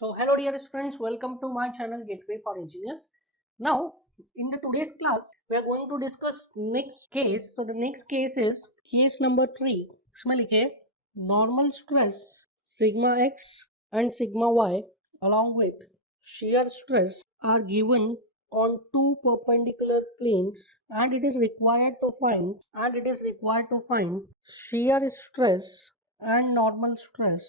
So hello dear students, welcome to my channel Gateway for Engineers. Now in the today's class we are going to discuss next case. So the next case is case number 3. इसमें लिखे normal stress sigma x and sigma y along with shear stress are given on two perpendicular planes and it is required to find shear stress and normal stress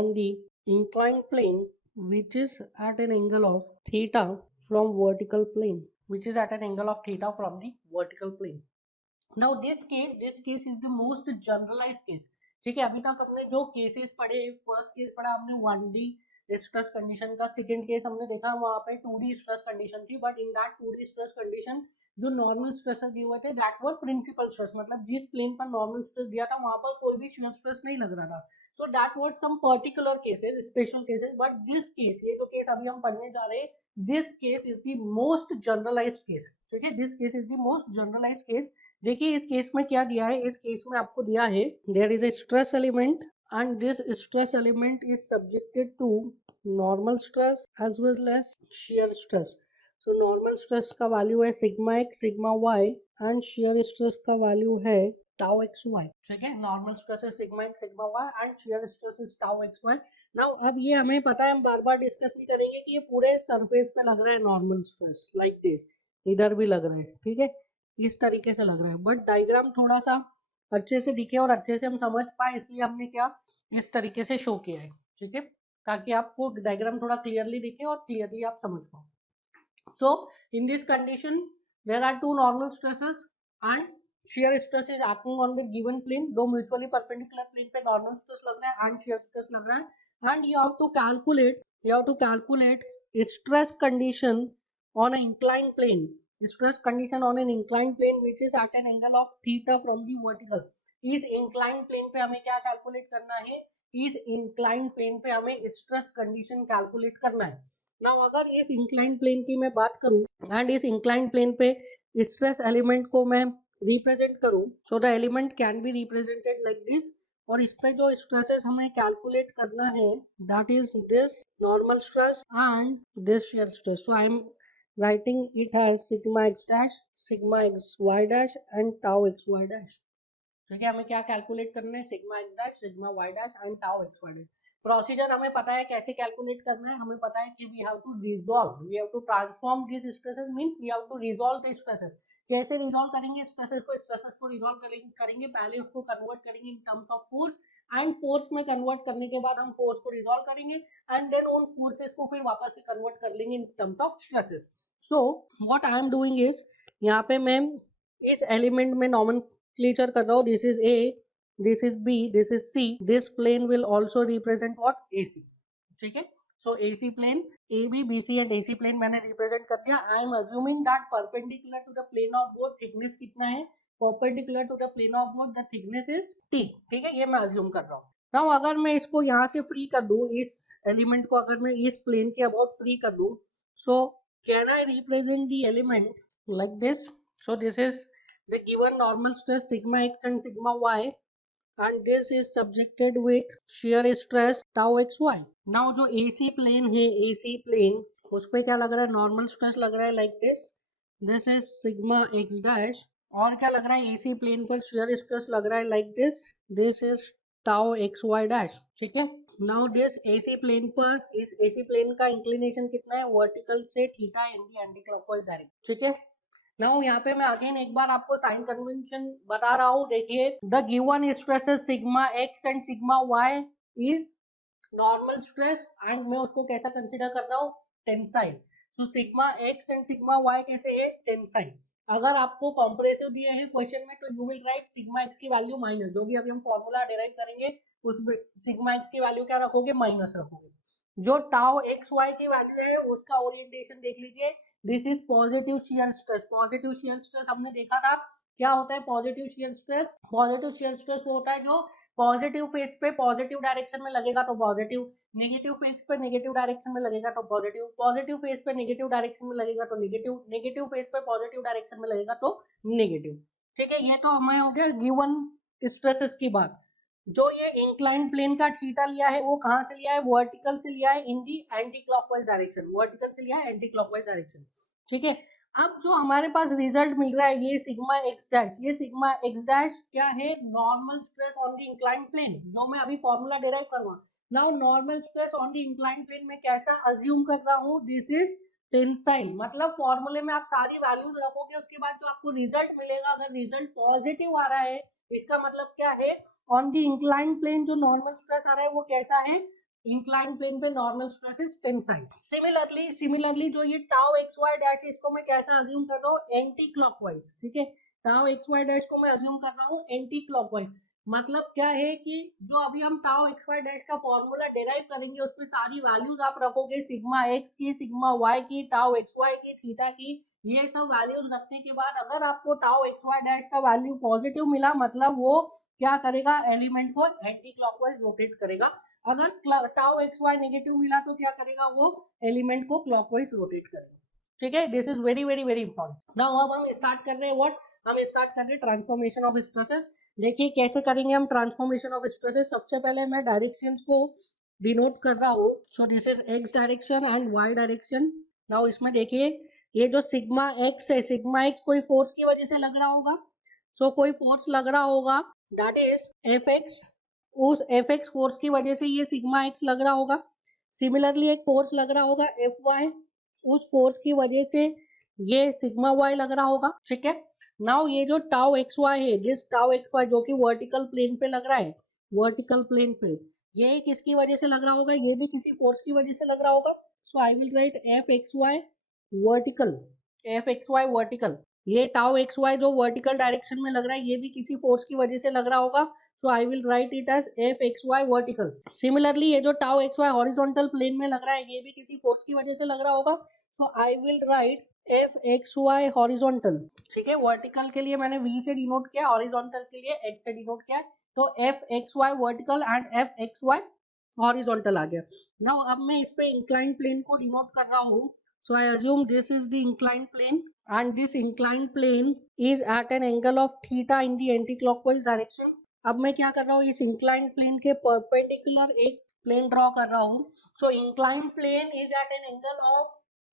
on the inclined plane which is at an angle of theta from vertical plane now this case is the most generalized case. ठीक है, अभी तक हमने जो cases पढ़े, first case पढ़ा हमने 1D stress condition का, सेकंड केस हमने देखा वहां पे 2D स्ट्रेस कंडीशन थी, but in that 2D stress condition जो नॉर्मल स्ट्रेसेस दिए हुए थे दैट वर प्रिंसिपल स्ट्रेस, मतलब जिस प्लेन पर नॉर्मल स्ट्रेस दिया था वहां पर कोई भी शियर स्ट्रेस नहीं लग रहा था. So that was some particular cases, special cases, but this case, ये जो केस अभी हम पढ़ने जा रहे हैं, this case is the most generalised case. ठीक है, this case is the most generalised case. देखिए इस केस में क्या दिया है, इस केस में आपको दिया है there is a stress element and this stress element is subjected to normal stress as well as shear stress. So normal stress का वैल्यू है sigma x sigma Y and shear stress का value है tau x y. ठीक है, normal stress है sigma x sigma Y and shear stress is tau x y. Now अब ये हमें पता है, हम बार बार डिस्कस नहीं करेंगे कि ये पूरे सरफेस पे लग रहा है नॉर्मल स्ट्रेस लाइक दिस, इधर भी लग रहा है. ठीक है, इस तरीके से लग रहा है, बट डायग्राम थोड़ा सा अच्छे से दिखे और अच्छे से हम समझ पाए, इसलिए हमने क्या इस तरीके से शो किया है. ठीक है, ताकि आपको डायग्राम थोड़ा क्लियरली दिखे और क्लियरली आप समझ पाओ. So in this condition there are two normal stresses and shear stress is acting on the given plane. दो mutually perpendicular plane पे normal stress लग रहा है and shear stress लग रहा है, and you have to calculate stress condition on an inclined plane. Stress condition on an inclined plane which is at an angle of theta from the vertical. इस inclined plane पे हमें क्या calculate करना है, इस inclined plane पे हमें stress condition calculate करना है. Now अगर इस इंक्लाइंड प्लेन की मैं बात करूं एंड इस इंक्लाइंड प्लेन पे स्ट्रेस एलिमेंट को मैं रिप्रेजेंट करूं, so the element can be represented like this. और इस पे जो स्ट्रेसेस हमें कैलकुलेट करना है that is this normal stress and this shear stress. So I am writing it has sigma x dash sigma x Y dash and tau x Y dash. ठीक है, हमें क्या कैलकुलेट करना है, sigma x dash sigma y dash and tau x Y dash. Procedure हमें पता है कैसे कैलकुलेट करना है, हमें पता है कि we have to transform this stresses, means we have to resolve the stresses. कैसे रिजॉल्व करेंगे स्ट्रेसेस को रिजॉल्व करेंगे पहले उसको कन्वर्ट करेंगे in terms of force, and force में कन्वर्ट करने के बाद हम फोर्स को रिजॉल्व करेंगे एंड देन उन फोर्सेस को फिर वापस से कन्वर्ट कर लेंगे इन terms of stresses. So what I am doing is, यहाँ पे मैं इस एलिमेंट में नॉमेनक्लेचर कर रहा हूँ. This is a, this is B, this is C. This plane will also represent what? AC. ठीक है, so AC plane, AB, BC and AC plane मैंने represent कर दिया. I am assuming that perpendicular to the plane of both thickness कितना है, perpendicular to the plane of both the thickness is T. ठीक है, ये मैं assume कर रहा हूँ. Now अगर मैं इसको यहाँ से free कर दूँ, इस element को अगर मैं इस plane के about free कर दूँ, so can I represent the element like this? So this is the given normal stress sigma x and sigma y and this is subjected with shear stress tau xy. now जो AC plane है, AC plane उस पे क्या लग रहा है, normal stress लग रहा है like this is sigma x dash. और क्या लग रहा है, AC प्लेन पर shear stress लग रहा है like this is tau xy dash. ठीक है, नाउ दिस AC प्लेन पर, इस AC प्लेन का इंक्लिनेशन कितना है, वर्टिकल से theta in the anti clockwise direction. ठीक है, नाउ यहाँ पे मैं अगेन एक बार आपको साइन कन्वेंशन बता रहा हूँ. देखिए the given stresses sigma x and sigma y is normal stress and मैं उसको कैसा कंसीडर कर रहा हूँ, tensile. So sigma x and sigma y कैसे है, टेंसाइल. अगर आपको कॉम्प्रेसिव दिए हैं क्वेश्चन में तो you will write sigma x की वैल्यू माइनस, जो भी अभी हम फॉर्मूला डिराइव करेंगे उसमें सिग्मा एक्स की वैल्यू क्या रखोगे, माइनस रखोगे. जो टाउ एक्स वाई की वैल्यू है उसका ओरिएंटेशन देख लीजिए. This is positive shear stress. Positive shear stress हमने देखा था क्या होता है. पॉजिटिव शियर स्ट्रेस वो होता है जो पॉजिटिव फेस पे पॉजिटिव डायरेक्शन में लगेगा तो पॉजिटिव, नेगेटिव फेस पे नेगेटिव डायरेक्शन में लगेगा तो पॉजिटिव, पॉजिटिव फेस पे नेगेटिव डायरेक्शन में लगेगा तो नेगेटिव, नेगेटिव फेस पे पॉजिटिव डायरेक्शन में लगेगा तो नेगेटिव. ठीक है, ये तो हमें हो गया गिवन स्ट्रेसेस की बात. जो ये इंक्लाइन प्लेन का थीटा लिया है वो कहाँ से लिया है, वर्टिकल से लिया है इन दी एंटी क्लॉकवाइज डायरेक्शन, वर्टिकल से लिया है एंटी क्लॉकवाइज डायरेक्शन। ठीक है, अब जो हमारे पास रिजल्ट मिल रहा है ये सिग्मा एक्स डैश, ये सिग्मा एक्स डैश क्या है, normal stress on the incline plane, जो मैं अभी फॉर्मूला डिराइव कर रहा हूँ। Now normal stress on the incline plane में कैसा अज्यूम कर रहा हूँ, दिस इज टेंसाइल, मतलब फॉर्मूले में आप सारी वैल्यूज रखोगे, उसके बाद जो आपको रिजल्ट मिलेगा, अगर रिजल्ट पॉजिटिव आ रहा है इसका मतलब क्या है, ऑन द इंक्लाइन प्लेन जो नॉर्मल स्ट्रेस आ रहा है वो कैसा है, इंक्लाइन प्लेन पे normal stress is tensile. Similarly जो ये टाउ एक्स वाई डैश है इसको मैं कैसा अज्यूम कर रहा हूँ, एंटी क्लॉकवाइज। ठीक है, टाउ एक्स वाई डैश को मैं अज्यूम कर रहा हूँ एंटी क्लॉकवाइज, मतलब क्या है कि जो अभी हम टाउ एक्स वाई डैश का फॉर्मूला डिराइव करेंगे उसमें सारी वैल्यूज आप रखोगे, सिग्मा एक्स की, सिग्मा वाई की, टाउ एक्स वाई की, थीटा की, ये सब वैल्यूज रखने के बाद अगर आपको टाउ एक्स वाई डैश का वैल्यू पॉजिटिव मिला मतलब वो क्या करेगा, एलिमेंट को एंटी क्लॉकवाइज रोटेट करेगा, अगर टाउ एक्स वाई नेगेटिव मिला तो क्या करेगा, वो एलिमेंट को क्लॉकवाइज रोटेट करेगा। ठीक है, this is very very very important. Now अब हम स्टार्ट कर रहे हैं व्हाट, हम स्टार्ट कर रहे हैं ट्रांसफॉर्मेशन ऑफ स्ट्रेसेस। देखिए कैसे करेंगे हम ट्रांसफॉर्मेशन ऑफ स्ट्रेसेस, सबसे पहले मैं डायरेक्शंस को डिनोट कर रहा हूँ, so this is x direction and y direction. Now इसमें देखिए ये जो सिग्मा एक्स है, सिग्मा एक्स कोई फोर्स की वजह से लग रहा होगा, सो कोई फोर्स लग रहा होगा, दैट इज एफ एक्स, उस एफ एक्स फोर्स की वजह से ये सिग्मा एक्स लग रहा होगा। सिमिलरली एक फोर्स लग रहा होगा एफ वाई, उस फोर्स की वजह से ये सिग्मा वाई लग रहा होगा। ठीक है, नाउ ये जो टाउ एक्स वाई है, दिस टाउ एक्स वाई जो कि वर्टिकल प्लेन पे लग रहा है, वर्टिकल प्लेन पे ये किसकी वजह से लग रहा होगा, ये भी किसी फोर्स की वजह से लग रहा होगा, so I will write F x Y vertical, F x Y vertical, ये टाउ एक्स वाई जो वर्टिकल डायरेक्शन में लग रहा है ये भी किसी फोर्स की वजह से लग रहा होगा, so I will write it as F x Y vertical. Similarly ये जो tau x Y horizontal plane में लग रहा है ये भी किसी फोर्स की वजह से लग रहा होगा, so I will write F x Y horizontal. ठीक है, वर्टिकल के लिए मैंने v से डिनोट किया, हॉरिजॉन्टल के लिए x से डिनोट किया, तो F x Y vertical and F x Y horizontal आ गया। नाउ अब मैं इस पे इंक्लाइन प्लेन को डिनोट कर रहा हूँ, so I assume this is the inclined plane and this inclined plane is at an angle of theta in the anti-clockwise direction। अब मैं क्या कर रहा हूँ, इस inclined plane के perpendicular एक plane draw कर रहा हूँ, so inclined plane is at an angle of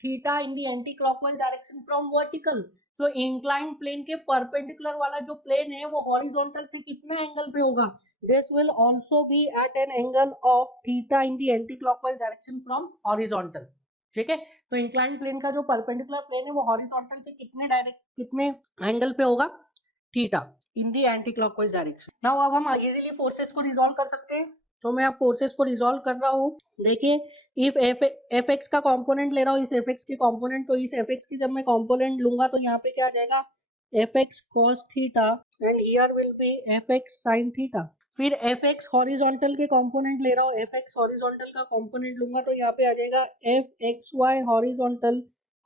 theta in the anti-clockwise direction from vertical। so inclined plane के perpendicular वाला जो plane है वो horizontal से कितने angle पे होगा, this will also be at an angle of theta in the anti-clockwise direction from horizontal। ठीक है, तो इंक्लाइन प्लेन का जो परपेंडिकुलर प्लेन है वो हॉरिजॉन्टल से कितने एंगल पे होगा, theta in the anti clockwise direction. Now अब हम इजीली फोर्सेस को रिजॉल्व कर सकते हैं, तो मैं अब फोर्सेस को रिजॉल्व कर रहा हूँ। देखिए इफ एफ एक्स का कंपोनेंट ले रहा हूँ, इस एफ एक्स के कंपोनेंट, तो इस एफ एक्स की जब मैं कंपोनेंट लूंगा तो यहाँ पे क्या आ जाएगा, F x cos theta and here will be F x sine theta. फिर एफ एक्स हॉरिजॉन्टल के कंपोनेंट ले रहा हूँ, एफ एक्स हॉरिजॉन्टल का कंपोनेंट लूंगा तो यहाँ पे आ जाएगा F x Y horizontal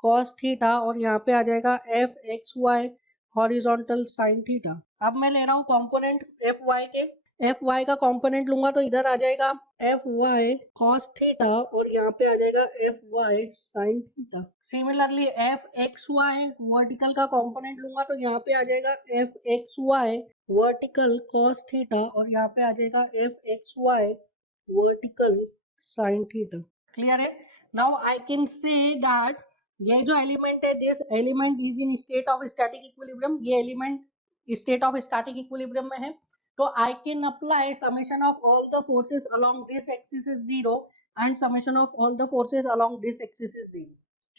cos theta और यहाँ पे आ जाएगा F x Y horizontal sine theta. अब मैं ले रहा हूँ कंपोनेंट एफ वाई के, एफ वाई का कंपोनेंट लूंगा तो इधर आ जाएगा एफ वाई कॉस थीटा और यहाँ पे आ जाएगा F Y sine theta. Similarly F x Y vertical का कंपोनेंट लूंगा तो यहाँ पे आ जाएगा F x Y vertical cos theta और यहाँ पे आ जाएगा F x Y vertical sine theta. Clear है, now I can say that ये जो एलिमेंट है, this element is in state of static equilibrium, ये element state of static equilibrium में है, तो I can apply summation of all the forces along this axis is 0 and summation of all the forces along this axis is 0।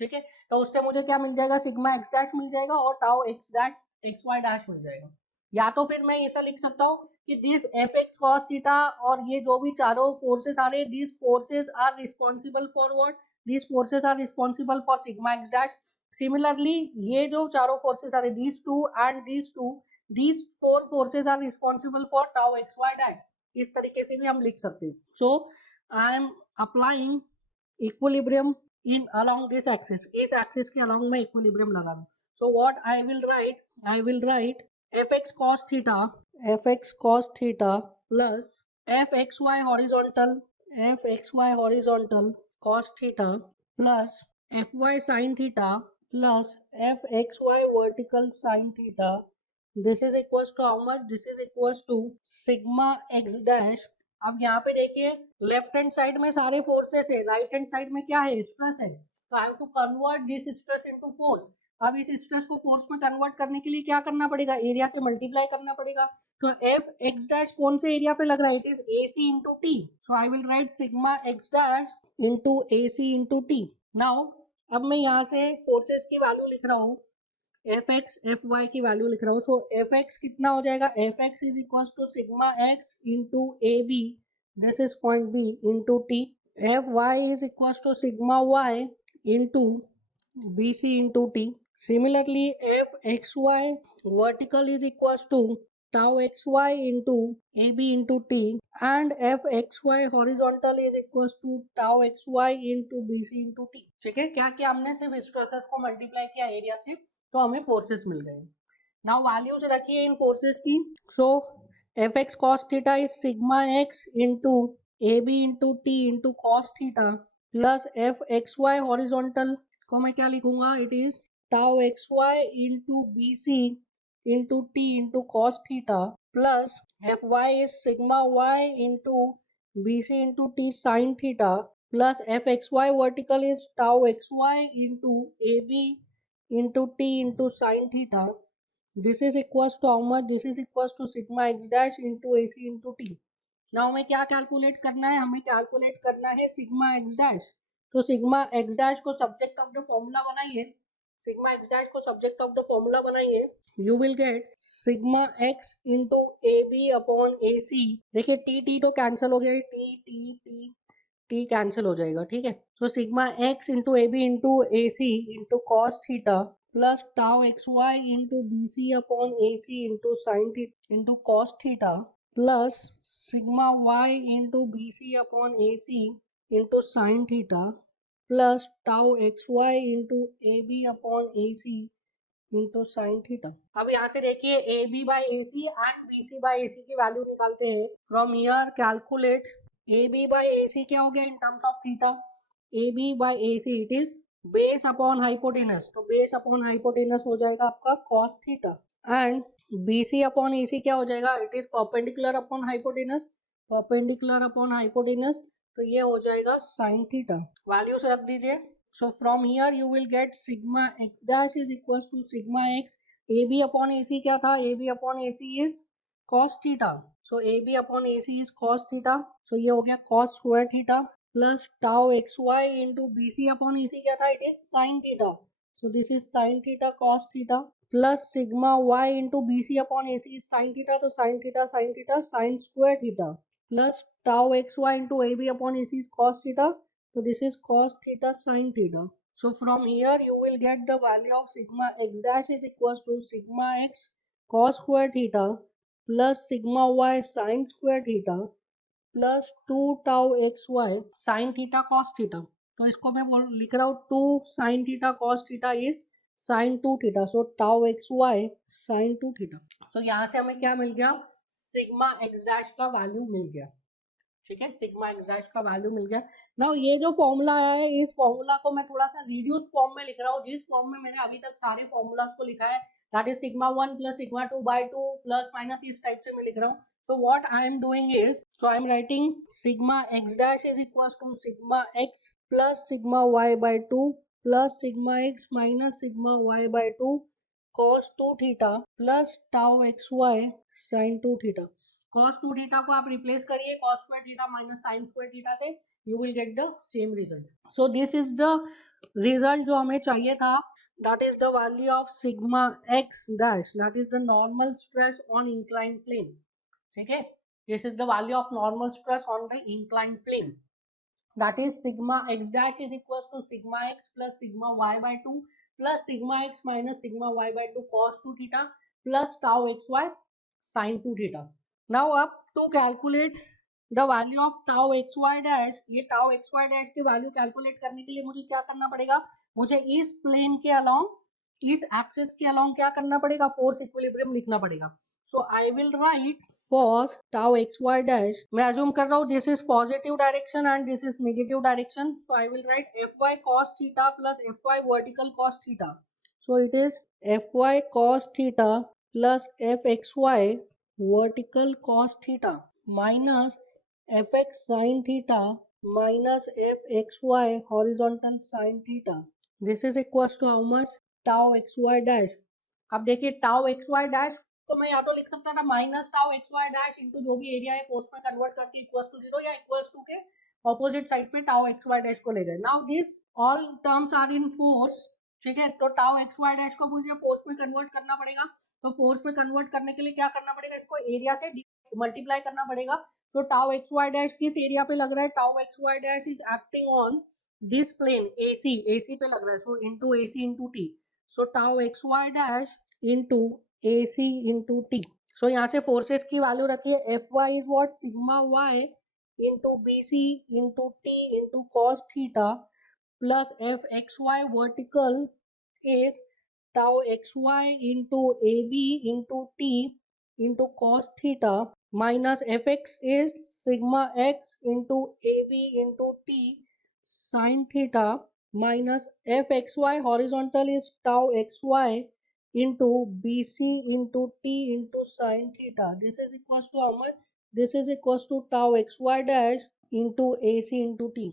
ठीक है, तो उससे मुझे क्या मिल जाएगा, सिग्मा एक्स डैश मिल जाएगा और tau X dash X Y dash मिल जाएगा। या तो फिर मैं ऐसा लिख सकता हूँ कि this F x cos theta और ये जो भी चारों फोर्सेस आ रहे हैं, this forces are responsible for what, this forces are responsible for sigma x dash. Similarly ये जो चारों फोर्सेस आ रहे हैं, this two and this two, these four forces are responsible for tau xy dash, इस तरीके से भी हम लिख सकते हैं। so I am applying equilibrium in along this axis, इस axis के along में equilibrium लगा दूं, so what I will write fx cos theta plus fxy horizontal cos theta plus fy sin theta plus fxy vertical sin theta this is equal to how much, this is equal to sigma x dash. अब यहाँ पे देखिए left hand side में सारे forces है, right hand side में क्या है, स्ट्रेस है, तो I have to convert this stress into force. अब इस स्ट्रेस को फोर्स में कन्वर्ट करने के लिए क्या करना पड़ेगा, एरिया से मल्टीप्लाई करना पड़ेगा। तो एफ एक्स डैश कौन से एरिया पे लग रहा है, it is a C into t, so I will write sigma x dash into a C into t. Now अब मैं यहाँ से फोर्सेस की वैल्यू लिख रहा हूँ, एफ एक्स एफ वाई की वैल्यू लिख रहा हूँ। सो एफ एक्स कितना हो जाएगा, F x is equal to sigma x into A b, this is point b into t. F y is equal to sigma Y into B c into t. Similarly F x Y vertical is equal to tau xy into AB into T and fxy horizontal is equals to tau xy into BC into T। ठीक है, क्या किया हमने, सिर्फ stresses को multiply किया area से तो हमें फोर्सेस मिल गए। नाउ वैल्यूज रखिए इन फोर्सेस की। So F x cos theta is sigma x into A B into T into cos theta plus F x Y horizontal को मैं क्या लिखूंगा, it is tau x Y into B C into t into cos theta plus fy is sigma y into bc into t sin theta plus fxy vertical is tau xy into ab into t into sin theta. This is equals to how much, this is equals to sigma x dash into ac into t। Now हमें क्या calculate करना है, हमें calculate करना है sigma x dash. तो sigma x dash को subject of the formula बनाइए, सिग्मा एक्स डैश को सब्जेक्ट ऑफ द फॉर्मूला बनाइए, you will get sigma x into A B upon A C. देखिए टी टी तो cancel हो गया, T T T T cancel हो जाएगा, ठीक है। तो sigma x into A B into a C into cos theta plus tau x Y into B C upon A C into sine theta into cos theta plus sigma Y into B C upon A C into sine theta plus tau x Y into A B upon A C into sine theta. अब यहाँ से देखिए A B by A C and B C by A C की value निकालते हैं। From here calculate A B by A C क्या हो गया in terms of theta, A B by A C it is base upon hypotenuse, तो base upon hypotenuse हो जाएगा आपका cos theta and B C upon A C क्या हो जाएगा, it is perpendicular upon hypotenuse, perpendicular upon hypotenuse, तो ये हो जाएगा साइन थीटा। वैल्यूज रख दीजिए। So from here you will get sigma x dash is equals to sigma x, AB upon AC क्या था, AB upon AC is cos theta, so AB upon AC is cos theta, so ये हो गया cos square theta plus tau xy into BC upon AC क्या था, it is sin theta, so this is sin theta cos theta plus sigma y into BC upon AC is sin theta, तो sin theta sin square theta plus tau xy into AB upon AC is cos theta, so this is cos theta sin theta. So from here you will get the value of sigma x dash is equals to sigma x cos square theta plus sigma y sin square theta plus 2 tau xy sin theta cos theta। तो इसको मैं लिख रहा हूँ 2 sin theta cos theta is sin 2 theta, so tau xy sin 2 theta। so यहाँ से हमें क्या मिल गया, सिग्मा x dash का वैल्यू मिल गया, ठीक है, सिग्मा एक्स डैश का वैल्यू मिल गया। नाउ ये जो फॉर्मूला आया है इस फॉर्मूला को मैं थोड़ा सा रिड्यूस फॉर्म में लिख रहा हूँ, जिस फॉर्म में मैंने अभी तक सारे फॉर्मूलाज को लिखा है, that is sigma 1 plus sigma 2 by 2 plus minus, इस टाइप से मैं लिख रहा हूँ। So what I am doing is, so I am writing sigma x dash is equal to sigma x plus sigma Y by 2 plus sigma x minus sigma Y by 2 cos 2 theta plus tau x y sin 2 theta. cos 2 theta को आप replace करिए cos square theta minus sin square theta से, you will get the same result. So this is the result जो हमें चाहिए था, that is the value of sigma x dash, that is the normal stress on inclined plane, ठीक है, this is the value of normal stress on the inclined plane, that is sigma x dash is equals to sigma x plus sigma y by 2 plus sigma x minus sigma y by 2 cos 2 theta plus tau xy sin 2 theta। Now up to calculate the value of tau xy dash, ये tau xy dash की value calculate करने के लिए मुझे क्या करना पड़ेगा, मुझे इस प्लेन के अलोंग, इस एक्सिस के अलोंग क्या करना पड़ेगा, फोर्स इक्विलिब्रियम लिखना पड़ेगा। So I will write for tau xy dash, मैं अज्यूम कर रहा हूँ this is positive direction and this is negative direction, so I will write fy cos theta plus fy vertical cos theta, so it is fy cos theta plus F x Y vertical cos theta minus f x sine theta minus f x Y horizontal sine theta. This is equal to how much, tau x Y dash. अब देखिए tau x Y dash तो मैं या तो लिख सकता था minus tau x Y dash into जो भी एरिया है फोर्स में कन्वर्ट करके इक्वल टू 0 या इक्वल टू के ऑपोजिट साइड पे टाउ एक्स वाई डैश को ले गए। Now this all terms are in force, ठीक है, तो टाउ एक्स वाई डैश को मुझे फोर्स में कन्वर्ट करना पड़ेगा। तो फोर्स में कन्वर्ट करने के लिए क्या करना पड़ेगा, इसको एरिया से मल्टीप्लाई करना पड़ेगा। So tau x Y dash किस एरिया पे लग रहा है, tau x Y dash is acting on this plane AC, AC पे लग रहा है, so into AC into T। So tau x Y dash into AC into T। So यहाँ से फोर्सेस की वैल्यू रखिए, Fy is what, sigma y into BC into T into cos theta plus fxy vertical is tau xy into AB into T into cos theta minus fx is sigma x into AB into T sin theta minus fxy horizontal is tau xy into BC into T into sin theta. This is equals to how much? This is equals to tau xy dash into AC into T.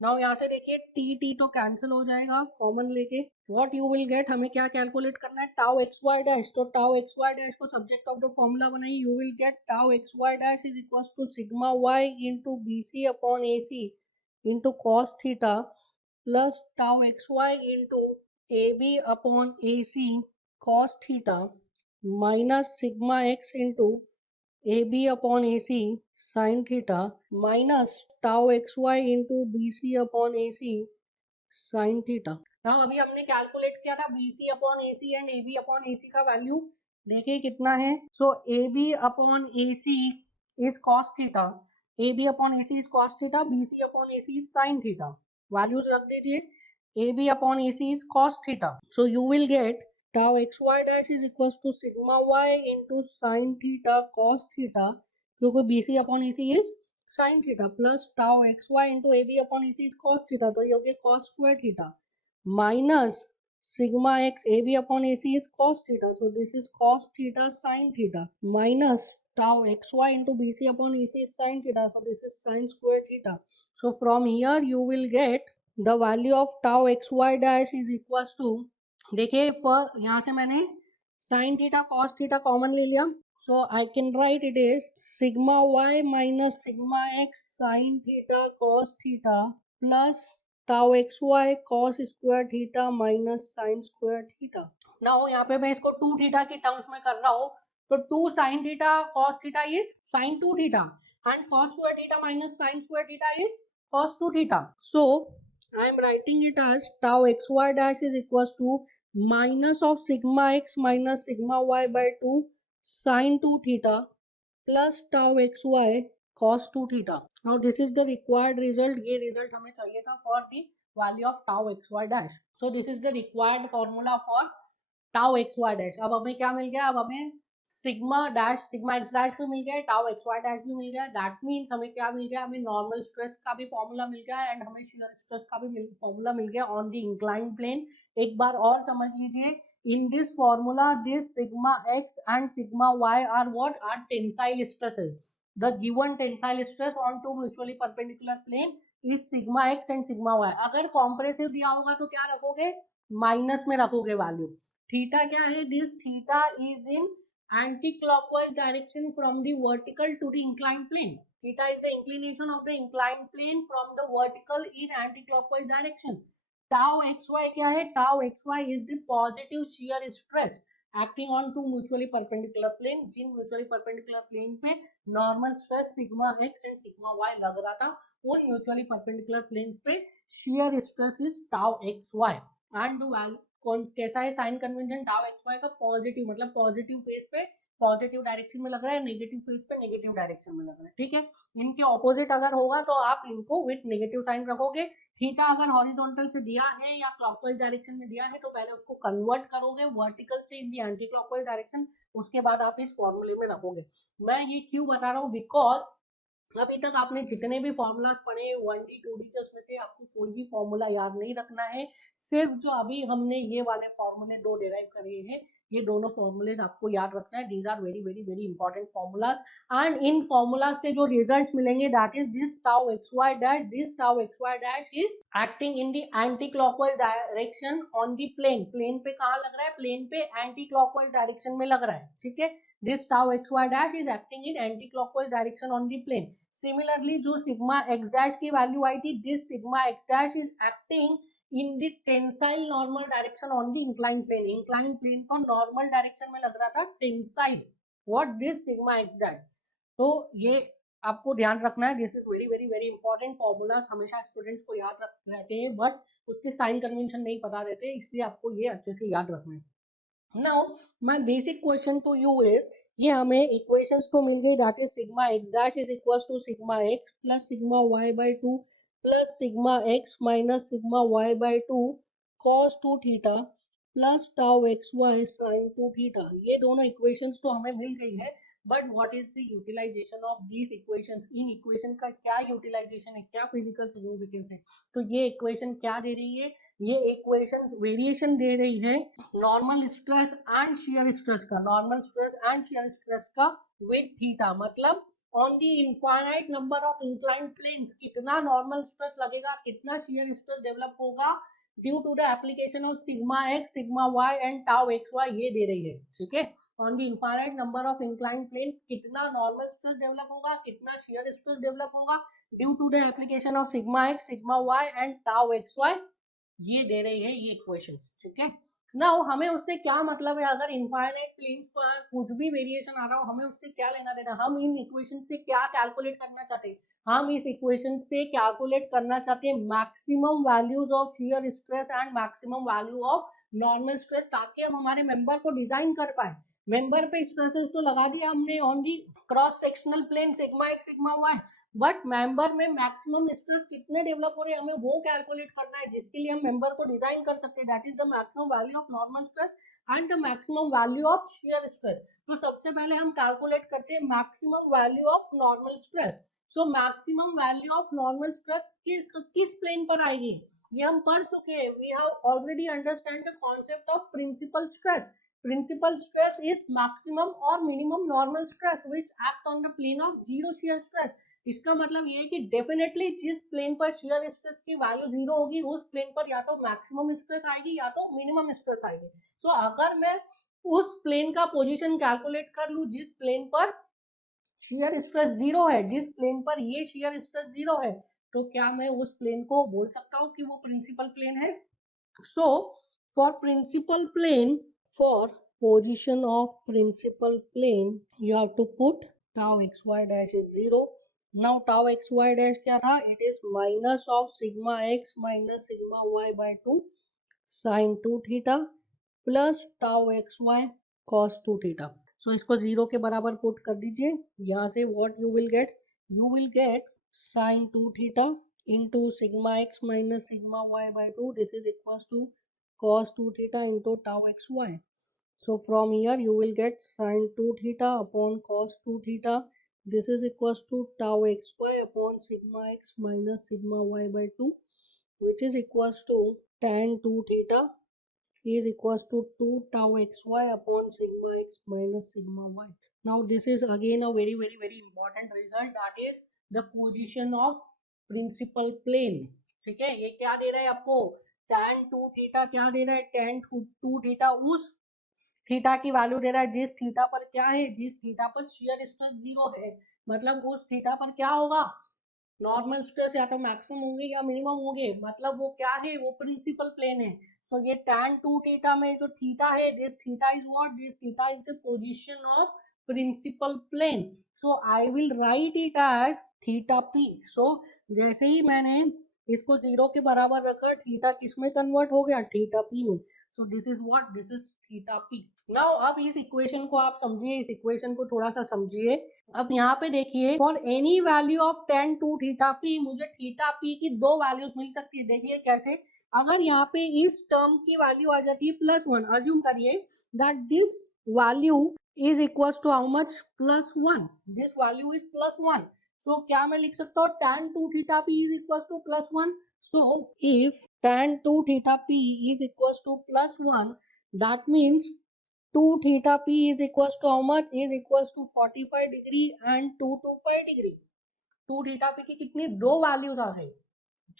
Now यहाँ से देखिए T T तो cancel हो जाएगा common लेके, what you will gate, हमें क्या calculate करना है, टाउ एक्स वाई डैश। तो टाउ एक्स वाई डैश को सब्जेक्ट ऑफ द फॉर्मूला बनाइए, you will get tau x Y dash is equal to sigma Y into B C upon A C into cos theta plus tau x Y into A B upon A c cos theta minus sigma x into AB upon AC sin theta minus tau xy into BC upon AC sin theta। now अभी हमने calculate किया था BC upon AC and AB upon AC का value, देखिए कितना है। सो AB upon AC is cos theta, AB upon AC is cos theta, BC upon AC is sin theta। Values रख दीजिए, AB upon AC is cos theta, so you will get tau xy dash is equals to sigma y into sin theta cos theta, क्योंकि BC upon AC is sin theta plus tau xy into AB upon AC is cos theta, तो ये हो गया cos square theta minus sigma x AB upon AC is cos theta, so this is cos theta sin theta minus tau xy into BC upon AC is sin theta, so this is sin square theta। So from here you will get the value of tau xy dash is equals to, देखिए यहाँ से मैंने sine theta cos theta common ले लिया, so I can write it is sigma Y minus sigma X sine theta cos theta plus tau x Y cos square theta minus sine square theta. Now यहाँ पे मैं इसको 2 theta के terms में कर रहा हूँ, तो 2 sign theta cos theta is sine 2 theta and cos square theta minus sine square theta is cos 2 theta। So I am writing it as tau xy dash is equals to minus of sigma x minus sigma y by 2 sin 2 theta plus tau xy cos 2 theta। Now this is the required result, ये result हमें चाहिए था for the value of tau xy dash। So this is the required formula for tau xy dash। अब हमें क्या मिल गया, अब हमें sigma dash sigma x dash भी मिल गया, टाउ एक्स वाई डैश भी मिल गया। दैट मीन्स हमें क्या मिल गया, हमें नॉर्मल स्ट्रेस का भी फॉर्मूला मिल गया एंड हमें शियर स्ट्रेस का भी फॉर्मूला मिल गया ऑन द इंक्लाइन प्लेन। एक बार और समझ लीजिए, in this formula this sigma x and sigma y are what, are tensile stresses. The given tensile stress on two mutually perpendicular plane is sigma x and sigma y. अगर compressive दिया होगा तो क्या रखोगे, माइनस में रखोगे value. Theta क्या है, this theta is in anti-clockwise direction from the vertical to the inclined plane। Theta is the inclination of the inclined plane from the vertical in anti-clockwise direction। Tau xy क्या है, tau xy is the positive shear stress acting on two mutually perpendicular plane। Jin mutually perpendicular plane पे normal stress sigma x and sigma y लग रहा था, उन mutually perpendicular planes पे shear stress is tau xy and कौन कैसा है sign convention, tau x y का पॉजिटिव, मतलब पॉजिटिव फेस पे पॉजिटिव डायरेक्शन में लग रहा है, नेगेटिव फेस पे नेगेटिव डायरेक्शन में लग रहा है। ठीक है, इनके ऑपोजिट अगर होगा तो आप इनको विथ नेगेटिव साइन रखोगे। थीटा अगर हॉरिजॉन्टल से दिया है या क्लॉकवाइज डायरेक्शन में दिया है तो पहले उसको कन्वर्ट करोगे वर्टिकल से इन दी एंटी क्लॉकवाइज डायरेक्शन, उसके बाद आप इस फॉर्मूले में रखोगे। मैं ये क्यों बता रहा हूँ, बिकॉज अभी तक आपने जितने भी फॉर्मूलाज पढ़े 1D 2D के, उसमें से आपको कोई भी फॉर्मूला याद नहीं रखना है। सिर्फ जो अभी हमने ये वाले फॉर्मूले 2 डिराइव करे हैं, ये दोनों फॉर्मूलेज आपको याद रखना है. These are very very very important formulas. And इन फॉर्मूलाज से जो रिजल्ट्स मिलेंगे that is this tau x Y dash. This tau x Y dash is acting in the anti clockwise direction on the plane. Plane पे कहाँ लग रहा है? Plane पे एंटी क्लॉकवाइज डायरेक्शन में लग रहा है. ठीक है. This tau x Y dash is acting in anti clockwise direction on the plane. Similarly जो सिग्मा एक्स डैश की वैल्यू आई थी, this sigma x dash is acting in the tensile normal direction on the inclined plane. inclined plane पर normal direction में लग रहा था tensile. what this sigma x dash. तो ये आपको ध्यान रखना है. This is very very very important formulas. हमेशा स्टूडेंट्स को याद रहते हैं बट उसके साइन कन्वेंशन नहीं पता रहते, इसलिए आपको ये अच्छे से याद रखना है. Now my basic question to you is, ये हमें इक्वेशंस तो मिल गई that is sigma x dash is equal to sigma x plus sigma y by 2 plus sigma x minus sigma y by 2 cos 2 theta plus tau x y sine 2 theta. ये दोनों equations तो हमें मिल गई है but what is the utilization of these equations. इन equation का क्या यूटिलाइजेशन है, क्या फिजिकल सिग्निफिकेंस है. तो ये इक्वेशन क्या दे रही है? ये इक्वेशन वेरिएशन दे रही है normal stress and shear stress का. Normal stress and shear stress का विद थीटा. मतलब on the infinite number of inclined planes कितना नॉर्मल स्ट्रेस लगेगा, कितना शियर स्ट्रेस डेवलप होगा due to the application of sigma x sigma Y and tau x Y. ये दे रही है. ठीक है. On the infinite number of inclined plane कितना नॉर्मल स्ट्रेस डेवलप होगा, कितना शियर स्ट्रेस डेवलप होगा due to the application of sigma x sigma Y and tau x Y. ये दे रही है ये इक्वेशंस. ठीक है. नाउ हमें उससे क्या मतलब है, अगर इनफाइनाइट प्लेन्स पर कुछ भी वेरिएशन आ रहा हो हमें उससे क्या लेना देना. हम इन इक्वेशन से क्या कैलकुलेट करना चाहते हैं? हम इस इक्वेशन से कैलकुलेट करना चाहते हैं maximum values of shear stress and maximum value of normal stress, ताकि हम हमारे मेंबर को डिजाइन कर पाए. मेंबर पे स्ट्रेसेस तो लगा दिया हमने on the cross sectional plane sigma x sigma y, but member में मैक्सिमम स्ट्रेस कितने डेवलप हो रहे हैं हमें वो कैलकुलेट करना है, जिसके लिए हम मेंबर को डिजाइन कर सकते हैं. That is the maximum value of normal stress and the maximum value of shear stress. तो सबसे पहले हम कैलकुलेट करते हैं maximum value of normal stress. So maximum value of normal stress किस प्लेन पर आएगी ये हम पढ़ चुके हैं. We have already understand the concept of principal stress. Principal stress is maximum or minimum normal stress which act on the plane of zero shear stress. इसका मतलब ये है कि डेफिनेटली जिस प्लेन पर शियर स्ट्रेस की वैल्यू जीरो होगी उस प्लेन पर या तो मैक्सिमम स्ट्रेस आएगी या तो मिनिमम स्ट्रेस आएगी. सो अगर मैं उस प्लेन का पोजीशन कैलकुलेट कर लूं जिस प्लेन पर शियर स्ट्रेस जीरो है, जिस प्लेन पर ये शियर स्ट्रेस जीरो है, तो क्या मैं उस प्लेन को बोल सकता हूँ कि वो प्रिंसिपल प्लेन है. So for principal plane, for position of principal plane you have to put tau xy dash is 0. now tau xy dash क्या था? it is minus of sigma x minus sigma y by 2 sin 2 theta plus tau xy cos 2 theta. so इसको 0 के बराबर put कर दीजिए. यहाँ से what you will get? you will get sin 2 theta into sigma x minus sigma y by 2. this is equals to cos 2 theta into tau xy. So from here you will get sin 2 theta upon cos 2 theta. This is equals to tau xy upon sigma x minus sigma y by 2, which is equals to tan 2 theta is equals to 2 tau xy upon sigma x minus sigma y. Now this is again a very very very important result, that is the position of principal plane. ठीक है. ये क्या दे रहा है आपको? tan 2 theta क्या दे रहा है? tan 2 थीटा उस थीटा की वैल्यू दे रहा है जिस थीटा पर क्या है, जिस थीटा पर शियर स्ट्रेस जीरो है. मतलब उस थीटा पर क्या होगा? नॉर्मल स्ट्रेस या तो मैक्सिमम होंगे या मिनिमम होंगे. मतलब वो क्या है? वो प्रिंसिपल प्लेन है. सो ये tan 2 थीटा में जो थीटा है, this theta is what? This theta is the position of principal plane. So I will write it as theta P. So जैसे ही मैंने इसको 0 के बराबर रखा, थीटा किस में कन्वर्ट हो गया? थीटा पी में. सो this is what? This is theta p. Now अब इस इक्वेशन को आप समझिए, इस इक्वेशन को थोड़ा सा समझिए. अब यहाँ पे देखिए, for any value of tan 2 theta P मुझे थीटा पी की दो वैल्यूज मिल सकती है. देखिए कैसे. अगर यहाँ पे इस टर्म की वैल्यू आ जाती है +1, अज्यूम करिए that this value is equal to how much? +1. This value is +1. सो क्या मैं लिख सकता हूँ tan 2 theta p is equal to +1. So if tan 2 theta p is equals to +1, that means 2 theta p is equals to how much? Is equals to 45 degree and 225 degree. 2 theta p की कितनी दो values आ गई,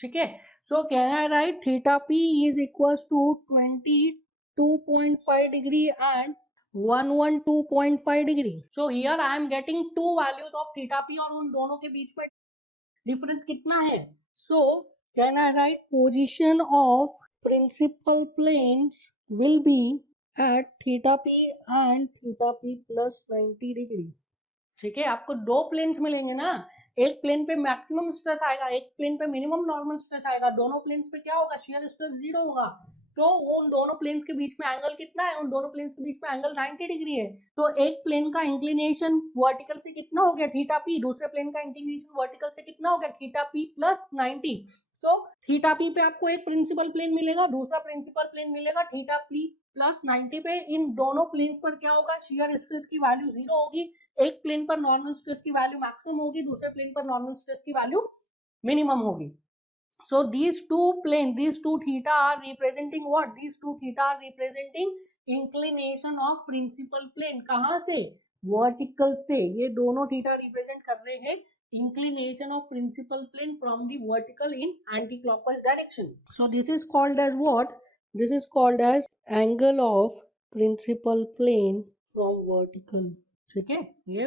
ठीक है. So can I right theta p is equals to 22.5 degree and 112.5 degree. So here I am getting two values of theta p और उन दोनों के बीच में डिफरेंस कितना है. So can I write position of principal planes will be at theta p and theta p plus 90 degree. ठीक है, आपको दो प्लेन्स मिलेंगे ना, एक प्लेन पे मैक्सिमम स्ट्रेस आएगा, एक प्लेन पे मिनिमम नॉर्मल स्ट्रेस आएगा. दोनों प्लेन्स पे क्या होगा? शियर स्ट्रेस 0 होगा. तो वो उन दोनों प्लेन्स के बीच में एंगल कितना है? उन दोनों प्लेन्स के बीच में एंगल 90 डिग्री है. तो एक प्लेन का इंक्लिनेशन वर्टिकल से कितना हो गया? Theta P. दूसरे प्लेन का इंक्लिनेशन वर्टिकल से कितना हो गया? Theta p plus 90. So theta P पे आपको एक प्रिंसिपल प्लेन मिलेगा, दूसरा प्रिंसिपल प्लेन मिलेगा थीटा पी प्लस 90 पे. इन दोनों प्लेन्स पर क्या होगा? शियर स्ट्रेस की वैल्यू 0 होगी. एक प्लेन पर नॉर्मल स्ट्रेस की वैल्यू मैक्सिमम होगी, दूसरे प्लेन पर नॉर्मल स्ट्रेस की वैल्यू मिनिमम होगी. So these two planes, these two theta are representing what? These two theta are representing inclination of principal plane. कहाँ से? Vertical से. ये दोनों theta represent कर रहे हैं inclination of principal plane from the vertical in anti-clockwise direction. So this is called as what? This is called as angle of principal plane from vertical. ठीक है, ये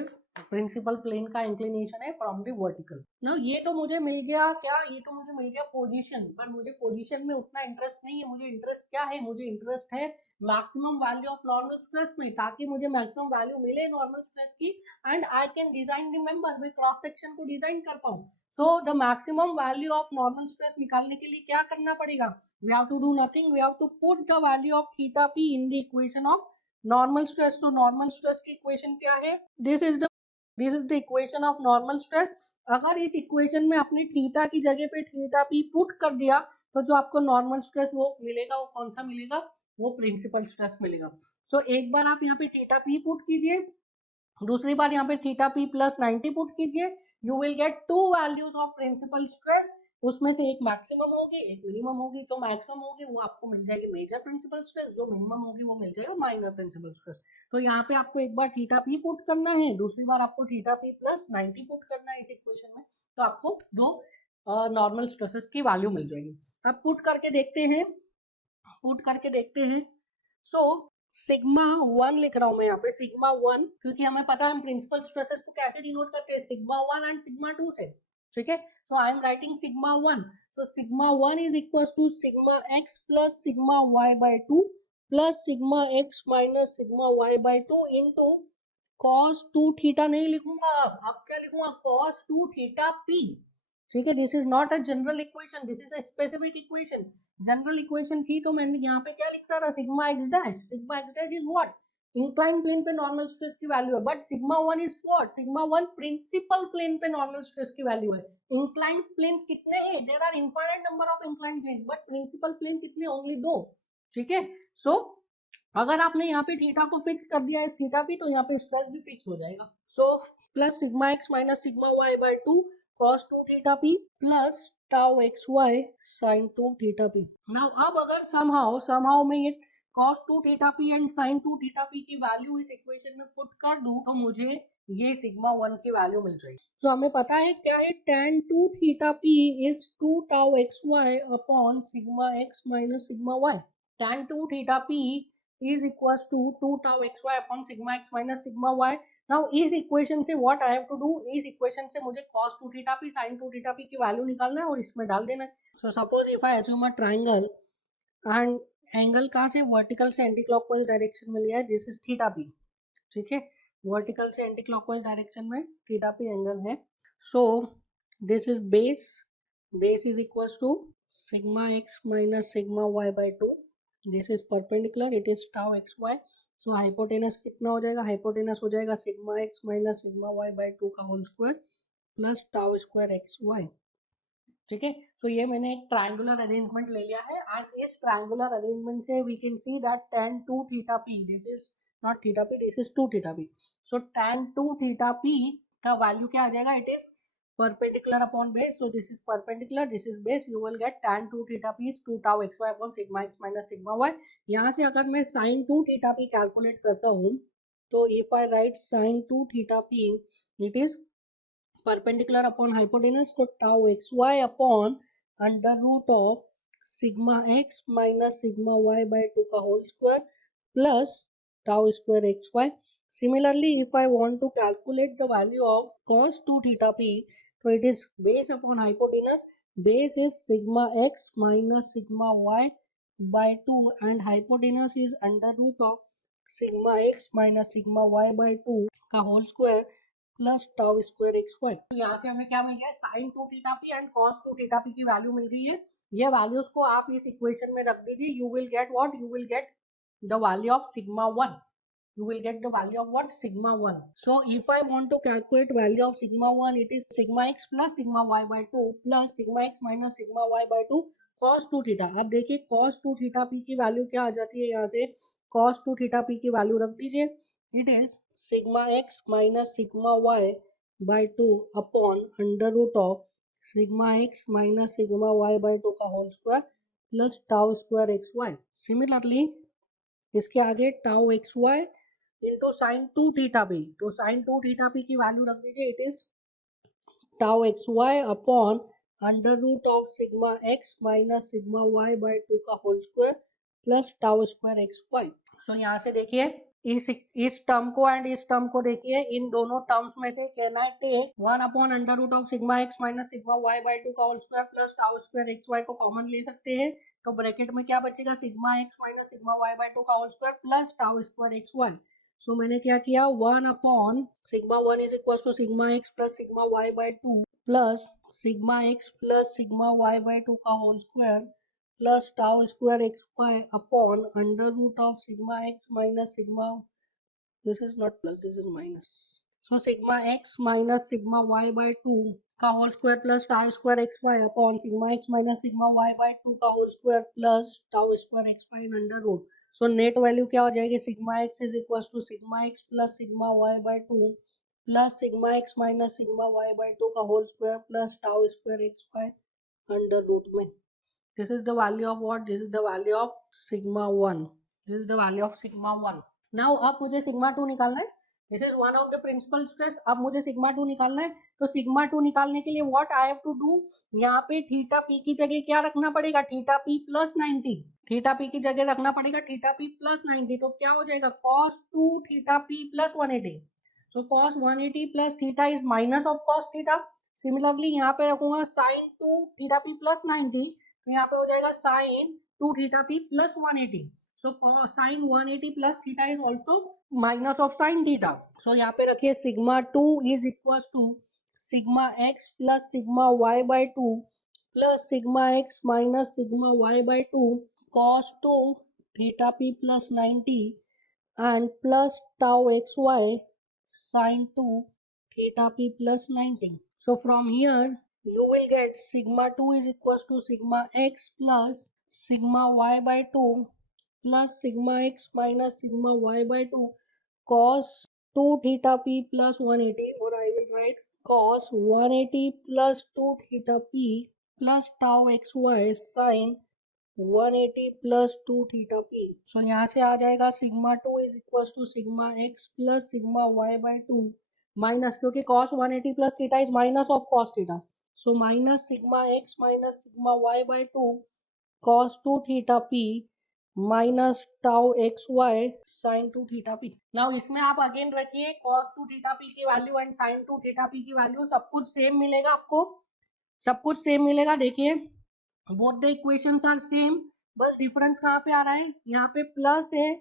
प्रिंसिपल प्लेन का इंक्लिनेशन है from the vertical. ना ये तो मुझे मिल गया क्या? ये तो मुझे मिल गया पोजीशन. पर मुझे पोजीशन में उतना इंटरेस्ट नहीं है. मुझे इंटरेस्ट क्या है? मुझे इंटरेस्ट है maximum value of normal stress में, ताकि मुझे मैक्सिमम वैल्यू मिले नॉर्मल स्ट्रेस की and I can design the member, मैं क्रॉस सेक्शन को डिजाइन कर पाऊं. So the maximum value of normal stress निकालने के लिए क्या करना पड़ेगा? We have to do nothing, we have to put the value of theta p in the equation of normal stress. तो नॉर्मल स्ट्रेस की इक्वेशन क्या है? This is the equation of normal stress. अगर इस इक्वेशन में आपने theta की जगह पे थीटा पी पुट कर दिया तो जो आपको नॉर्मल स्ट्रेस वो मिलेगा, वो कौन सा मिलेगा? वो प्रिंसिपल स्ट्रेस मिलेगा. सो एक बार आप यहाँ पे थीटा पी पुट कीजिए, दूसरी बार यहाँ पे थीटा पी प्लस 90 पुट कीजिए. You will get two values of principal stress. उसमें से एक मैक्सिमम होगी, एक मिनिमम होगी. जो मैक्सिमम होगी वो आपको मिल जाएगी मेजर प्रिंसिपल स्ट्रेस, जो मिनिमम होगी वो मिल जाएगा माइनर प्रिंसिपल स्ट्रेस. तो यहाँ पे आपको एक बार थीटा पी पुट करना है, दूसरी बार आपको थीटा पी प्लस 90 पुट करना है इस इक्वेशन में. तो आपको दो नॉर्मल स्ट्रेसेस की वैल्यू मिल जाएगी. अब पुट करके देखते हैं, पुट करके देखते हैं. सो सिग्मा 1 लिख रहा हूं मैं यहाँ पे, सिग्मा 1, क्योंकि हमें पता है हम प्रिंसिपल स्ट्रेसेस को कैसे डिनोट करते हैं? सिग्मा 1 एंड सिग्मा 2 से. ठीक है, so I am writing sigma 1. So sigma 1 is equal to sigma x plus sigma y by 2 plus sigma x minus sigma y by 2 into cos 2 theta. नहीं लिखूंगा, अब क्या लिखूंगा? cos 2 theta p. ठीक है, this is not a general equation, this is a specific equation. General equation थी तो मैंने यहाँ पे क्या लिखता था? Sigma x dash. Sigma x dash is what? Incline plane पे नॉर्मल स्ट्रेस की वैल्यू है. But sigma 1 is what? Sigma 1 principal plane पे नॉर्मल स्ट्रेस की वैल्यू है. इंक्लाइन प्लेन्स कितने हैं? There are infinite number of incline plane, but principal plane कितने? Only दो. ठीक है, सो अगर आपने यहाँ पे थीटा को फिक्स कर दिया इस थीटा पे, तो यहाँ पे स्ट्रेस भी फिक्स हो जाएगा. So plus sigma x minus sigma Y by 2 cos 2 theta p plus tau x y sin 2 theta p. Now अब अगर somehow मैं ये cos 2 theta p and sin 2 theta p की वैल्यू इस इक्वेशन में पुट कर दूं तो मुझे ये सिग्मा 1 की वैल्यू मिल जाएगी. तो हमें पता है क्या है? tan 2 theta p is 2 tau x Y upon sigma x minus sigma y. tan 2 theta p is equals to 2 tau xy upon sigma x minus sigma y. Now इस इक्वेशन से what I have to do? इस equation से मुझे cos 2 theta p sin 2 theta p की value निकालना है और इसमें डाल देना है. So suppose if I assume a triangle and angle कहाँ से? वर्टिकल से एंटी क्लॉकवाइज डायरेक्शन में लिया है. This is theta p. ठीक है, वर्टिकल से एंटी क्लॉकवाइज डायरेक्शन में थीटा p एंगल है. So this is base. Base is equals to sigma x minus sigma y by 2. This is perpendicular, it is tau x Y. So hypotenuse कितना हो जाएगा? Hypotenuse हो जाएगा sigma x minus sigma y by 2 का whole square plus tau square x y. ठीक है, सो ये मैंने एक ट्रायंगुलर अरेंजमेंट ले लिया है एंड इस ट्रायंगुलर अरेंजमेंट से we can see that tan 2 theta p, this is not theta p, this is 2 theta p. So tan 2 theta p का वैल्यू क्या आ जाएगा? It is perpendicular upon base, so this is perpendicular, this is base, you will get tan 2 theta p is 2 tau xy upon sigma x minus sigma y. यहाँ से अगर मैं sin 2 theta p calculate करता हूँ, तो if I write sin 2 theta p, it is perpendicular upon hypotenuse, तो tau xy upon under root of sigma x minus sigma y by 2 का whole square plus tau square xy. Similarly, if I want to calculate the value of cos 2 theta p, so it is base upon hypotenuse. Base is sigma x minus sigma y by 2 and hypotenuse is under root of sigma x minus sigma y by 2 का whole square plus tau square x y. तो यहाँ से हमें क्या मिल गया, sine 2 theta p and cos 2 theta P की value मिल गई है. ये वैल्यूज को आप इस इक्वेशन में रख दीजिए. You will get what, you will get the value of sigma 1. You will get the value of what, sigma 1. So if I want to calculate value of sigma 1, it is sigma x plus sigma y by 2 plus sigma x minus sigma y by 2 cos 2 theta. अब देखिए cos 2 theta p की value क्या आ जाती है, यहाँ से cos 2 theta p की value रख दीजिए. It is sigma x minus sigma y by 2 upon under root of sigma x minus sigma y by 2 का whole square plus tau square xy. Similarly, इसके आगे tau x Y into sine 2 theta P. तो sine 2 theta P की value रख दीजिए. It is tau x Y upon under root of sigma x minus sigma Y by 2 का whole square plus tau square x Y. So यहाँ से देखिए इस term को एंड इस टर्म को देखिए, इन दोनों टर्म्स में से can I take 1 upon under root of sigma x minus sigma Y by 2 का whole square plus tau square x Y को कॉमन ले सकते हैं. तो ब्रैकेट में क्या बचेगा, sigma x minus sigma Y by 2 का whole square plus tau square x Y. So मैंने क्या किया, 1 upon sigma 1 is equal to sigma x plus sigma Y by 2 plus sigma x plus sigma Y by 2 का whole square plus tau square x Y upon under root of sigma x minus sigma, this is not plus, this is minus. So sigma x minus sigma y by 2 का whole square plus tau square x Y upon sigma x minus sigma y by 2 का whole square plus tau square x y under root. So net value क्या हो जाएगी, sigma x is equal to sigma x plus sigma y by 2 plus sigma x minus sigma y by 2 का whole square plus tau square x y under root में. This is the value of what, this is the value of sigma 1. This is the value of sigma 1. Now अब मुझे sigma 2 निकालना है. This is one of the principal stress. अब मुझे sigma 2 निकालना है. तो सिग्मा 2 निकालने के लिए what I have to do, यहाँ पे थीटा पी की जगह क्या रखना पड़ेगा, theta p plus 90. Theta P की जगह रखना पड़ेगा थीटा पी प्लस 90. तो क्या हो जाएगा, cos 2 theta p plus 180. So cos 180 plus theta is minus of cos theta. Similarly यहाँ पे रखूंगा sin 2 थीटा पी प्लस 90. तो यहाँ पे हो जाएगा sin 2 theta p plus 180. So sin 180 plus theta is also minus of sin theta. So यहाँ पे रखिए sigma 2 is equals to sigma x plus sigma y by 2 plus sigma x minus sigma y by 2 cos 2 theta p plus 90 and plus tau xy sin 2 theta p plus 90. So from here you will get sigma 2 is equals to sigma x plus sigma y by 2 plus sigma x minus sigma y by 2 cos 2 theta p plus 180, or I will write cos 180 plus 2 theta p plus tau xy sin 180 plus 2 theta p. So यहाँ से आ जाएगा sigma 2 is equals to sigma x plus sigma y by 2 minus, क्योंकि cos 180 plus theta is minus of cos theta. So minus sigma x minus sigma y by 2 cos 2 theta p minus tau x y sine 2 theta p. Now इसमें आप again रखिए cos 2 theta P की value and sin 2 theta P की वैल्यू, सब कुछ same मिलेगा आपको, सब कुछ सेम मिलेगा. देखिए both the equations are same, बस डिफरेंस कहाँ पे आ रहा है, यहाँ पे प्लस है,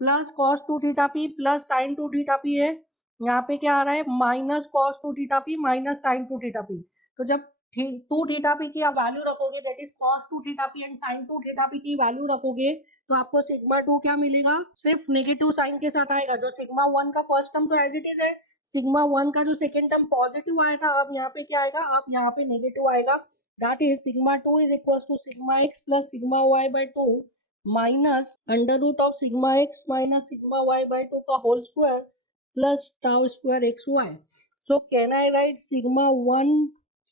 plus cos 2 theta p plus sin 2 theta p है. यहाँ पे क्या आ रहा है, minus cos 2 theta p minus sin 2 theta P. तो जब 2 थीटा पी की आप वैल्यू रखोगे, that is cos 2 theta p and sin 2 theta P की वैल्यू रखोगे, तो आपको सिग्मा 2 क्या मिलेगा, सिर्फ नेगेटिव साइन के साथ आएगा. जो सिग्मा 1 का फर्स्ट टर्म तो एज इट इज है, सिग्मा 1 का जो सेकंड टर्म पॉजिटिव आया था, अब यहाँ पे क्या आएगा, अब यहाँ पे नेगेटिव आएगा. That is sigma 2 is equal to sigma x plus sigma y by 2 minus under root of sigma x minus sigma y by 2 का whole square plus tau square x y. So can I write sigma 1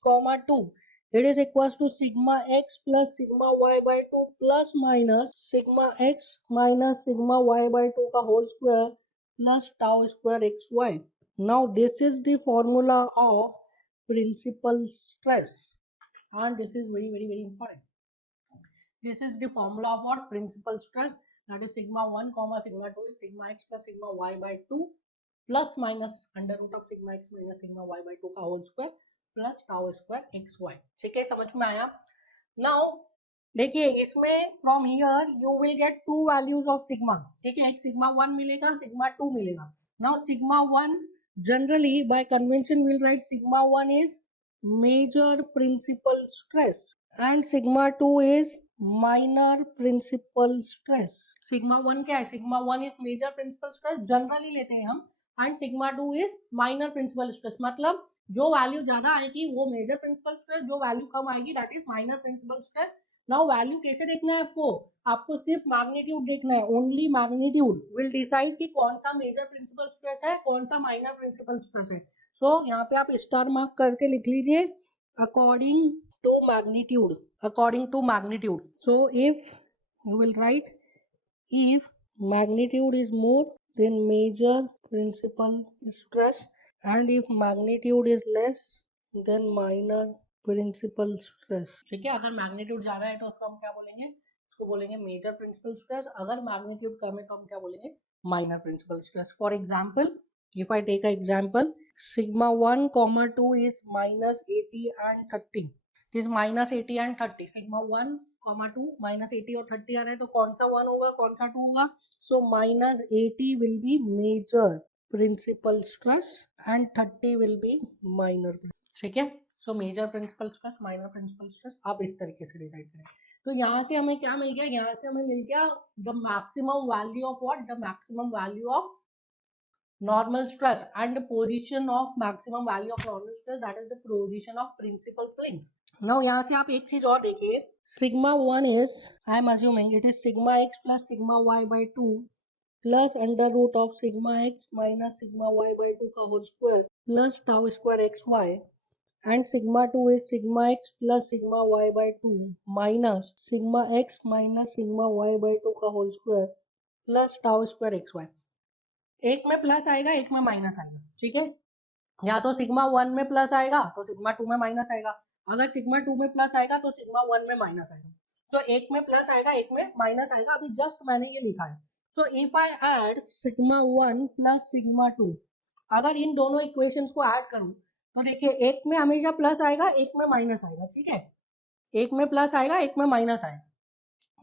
comma 2? It is equals to sigma x plus sigma y by 2 plus minus sigma x minus sigma y by 2 का whole square plus tau square xy. Now this is the formula of principal stress, and this is very important. This is the formula of what? Principal stress, that is sigma 1 comma sigma 2 is sigma x plus sigma y by 2 plus minus under root of sigma x minus sigma y by 2 का whole square plus tau square xy. ठीक है, समझ में आया? Now देखिए इसमें from here you will get two values of sigma. ठीक है, एक sigma 1 मिलेगा, sigma 2 मिलेगा. Now sigma 1 generally by convention we'll write sigma 1 is major principal stress and sigma 2 is minor principal stress. sigma 1 क्या है? sigma 1 is major principal stress generally लेते हैं हम, and sigma 2 is minor principal stress. मतलब जो value ज्यादा आएगी वो मेजर प्रिंसिपल स्ट्रेस, जो वैल्यू कम आएगी that is minor principal stress. Now value कैसे देखना है आपको? आपको सिर्फ मैग्नीट्यूड देखना है. ओनली मैग्नीट्यूड विल डिसाइड कि कौन सा मेजर प्रिंसिपल स्ट्रेस है, कौन सा माइनर प्रिंसिपल स्ट्रेस है. सो यहाँ पे आप स्टार मार्क करके लिख लीजिए according to magnitude, according to magnitude. So if you will write, if magnitude is more then major principal stress, and if magnitude is less then minor principal stress. ठीक है, अगर मैग्नीट्यूड ज्यादा है तो उसको हम क्या बोलेंगे? उसको बोलेंगे मेजर प्रिंसिपल स्ट्रेस. अगर मैग्नीट्यूड कम है तो हम क्या बोलेंगे? Minor principal stress. For example, if I take an example, sigma 1 comma 2 is minus 80 and 30. It is minus 80 and 30. sigma 1 comma 2 minus 80 और 30 आ रहा है तो कौन सा 1 होगा, कौन सा 2 होगा? So minus 80 will be major principal stress and 30 will be minor. ठीक है, so major principal stress, minor principal stress आप इस तरीके से डिसाइड करें. तो यहाँ से हमें क्या मिल गया? यहाँ से हमें मिल गया the maximum value of what? The maximum value of normal stress and the position of maximum value of normal stress, that is the position of principal planes. Now यहाँ से आप एक चीज और देखिए, sigma 1 is, I am assuming it is sigma x plus sigma y by 2 plus under root of sigma x minus sigma y by 2 का whole square plus tau square xy, and sigma 2 is sigma x plus sigma y by 2 minus sigma x minus sigma y by 2 का whole square plus tau square xy. एक में plus आएगा, एक में minus आएगा. ठीक है, या तो सिग्मा 1 में प्लस आएगा तो सिग्मा 2 में माइनस आएगा. अगर सिग्मा 2 में प्लस आएगा तो सिग्मा 1 में माइनस आएगा. सो एक में प्लस आएगा, एक में माइनस आएगा. अभी जस्ट मैंने ये लिखा है. So if I add sigma 1 plus sigma 2, अगर इन दोनों इक्वेशंस को ऐड करूं तो देखिए एक में हमेशा प्लस आएगा, एक में माइनस आएगा. ठीक है, एक में प्लस आएगा, एक में माइनस आएगा.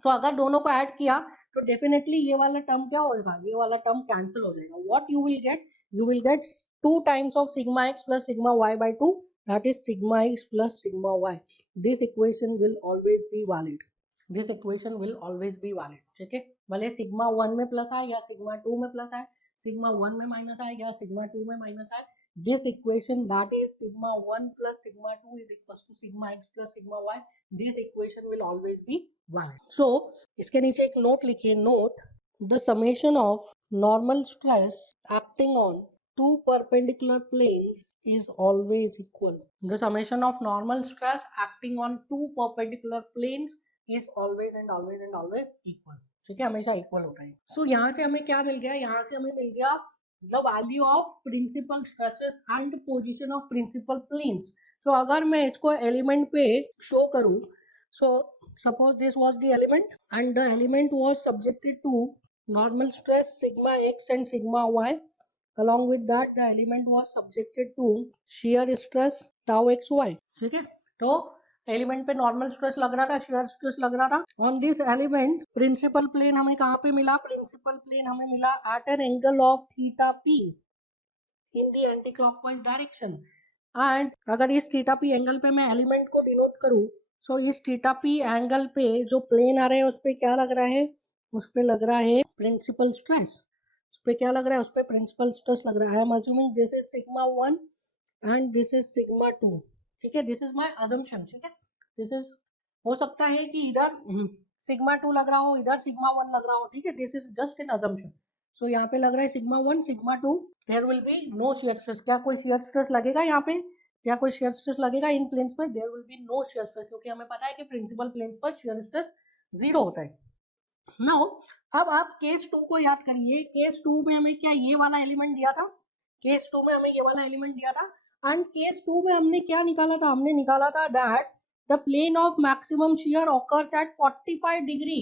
सो अगर दोनों को ऐड किया तो डेफिनेटली ये वाला टर्म क्या होगा? ये वाला टर्म कैंसिल हो जाएगा. What you will gate? You will get 2 times of sigma x plus sigma y by 2, that is sigma x plus sigma y. This equation will always be valid. This equation will always be valid. ठीक है, भले sigma 1 में plus आए या sigma 2 में plus आए, sigma 1 में minus आए या sigma 2 में माइनस आए, this equation, that is sigma 1 plus sigma 2 is equals to sigma x plus sigma y, this equation will always be valid. So इसके नीचे एक नोट लिखिए. Note, the summation of normal stress acting on two perpendicular planes is always equal. The summation of normal stress acting on two perpendicular planes is always and always and always equal. ठीक है, हमेशा equal होता है. सो यहाँ से हमें क्या मिल गया? यहाँ से हमें मिल गया the value of principal stresses and position of principal planes. So अगर मैं इसको एलिमेंट पे शो करूँ, so suppose this was the element and the element was subjected to normal stress sigma x and sigma y. Along with that the element was subjected to shear stress tau xy. ठीक है, तो element पे normal stress लग रहा था, shear stress लग रहा था. On this element principal plane हमें कहाँ पे मिला? प्रिंसिपल प्लेन हमें मिला at an angle of theta p in the anti clockwise direction. And अगर इस थीटा p एंगल पे मैं एलिमेंट को डिनोट करूँ, सो इस थीटा p एंगल पे जो प्लेन आ रहा है उस पे क्या लग रहा है? उस पे लग रहा है प्रिंसिपल स्ट्रेस. उस पे क्या लग रहा है? उस पे प्रिंसिपल स्ट्रेस लग रहा है. I am assuming this is sigma 1 and this is sigma 2. ठीक है, दिस इज माय अजम्पशन. ठीक है, दिस इज, हो सकता है कि इधर सिग्मा 2 लग रहा हो, इधर सिग्मा 1 लग रहा हो. ठीक है, this is just an assumption. So यहाँ पे लग रहा है sigma 1 sigma 2 there will be no shear stress. क्या कोई शियर स्ट्रेस लगेगा यहाँ पे? क्या कोई शियर स्ट्रेस लगेगा इन प्लेन्स पर? There will be no shear stress, क्योंकि हमें पता है कि प्रिंसिपल प्लेन्स पर शियर स्ट्रेस 0 होता है। नाउ अब आप केस 2 को याद करिए। केस 2 में हमें क्या ये वाला एलिमेंट दिया था? केस 2 में हमें ये वाला एलिमेंट दिया था एंड केस 2 में हमने क्या निकाला था? हमने निकाला था that the plane of maximum shear occurs at 45 degree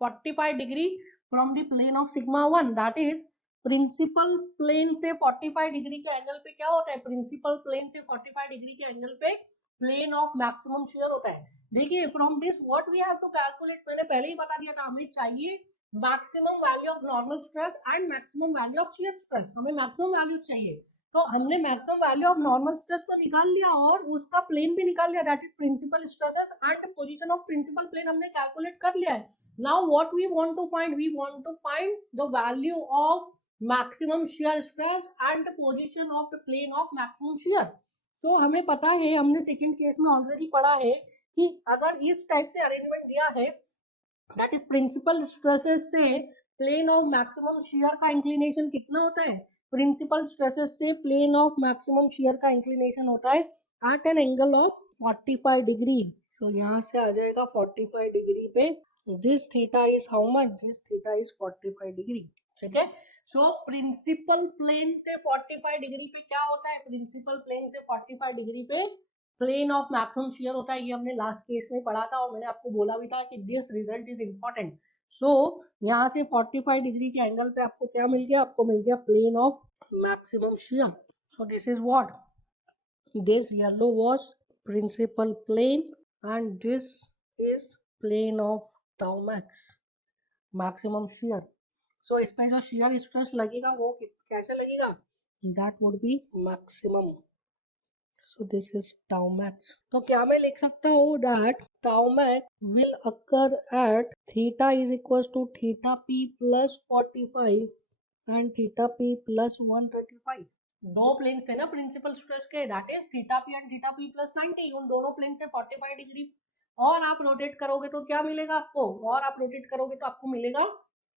45 degree from the plane of sigma 1, that is principal plane से 45 डिग्री के एंगल पे क्या होता है? प्रिंसिपल प्लेन से 45 डिग्री के एंगल पे प्लेन ऑफ मैक्सिमम शियर होता है। देखिए from this what we have to calculate, मैंने पहले ही बता दिया था, हमें चाहिए maximum value of normal stress and maximum value of shear stress. हमें मैक्सिमम वैल्यू चाहिए, तो हमने maximum value of normal stress को निकाल लिया और उसका प्लेन भी निकाल लिया, that is principal stresses and position of principal plane हमने कैलकुलेट कर लिया है। Now what we want to find? We want to find the value of maximum shear stress and the position of the plane of maximum shear. So हमें पता है, हमने second case में already पढ़ा है कि अगर इस टाइप से अरेंजमेंट दिया है, दैट इज प्रिंसिपल स्ट्रेसेस से प्लेन ऑफ मैक्सिमम शियर का इंक्लिनेशन कितना होता है? प्रिंसिपल स्ट्रेसेस से प्लेन ऑफ मैक्सिमम शियर का इंक्लिनेशन होता है at an angle of 45 degree. So यहाँ से आ जाएगा 45 डिग्री पे this theta is how much? This theta is 45 degree, ठीक है। सो प्रिंसिपल प्लेन से 45 डिग्री पे क्या होता है? प्रिंसिपल प्लेन से 45 डिग्री पे प्लेन ऑफ मैक्सिमम शियर होता है। ये हमने लास्ट केस में पढ़ा था और मैंने आपको बोला भी था कि दिस रिजल्ट इज इंपॉर्टेंट। सो यहाँ से 45 डिग्री के एंगल पे आपको क्या मिल गया? आपको मिल गया plane of maximum shear. So this is what, this yellow was principal plane and this is plane of tau max maximum shear. So इस पे जो shear stress लगेगा वो कैसे लगेगा? That would be maximum. So this is tau max. तो क्या मैं लिख सकता हूँ that tau max will occur at theta is equals to theta p plus 45 and theta p plus 135. दो प्लेन्स थे ना प्रिंसिपल स्ट्रेस के, that is theta p and theta p plus 90। उन दोनों प्लेन से 45 डिग्री और आप रोटेट करोगे तो क्या मिलेगा आपको? और आप रोटेट करोगे तो आपको मिलेगा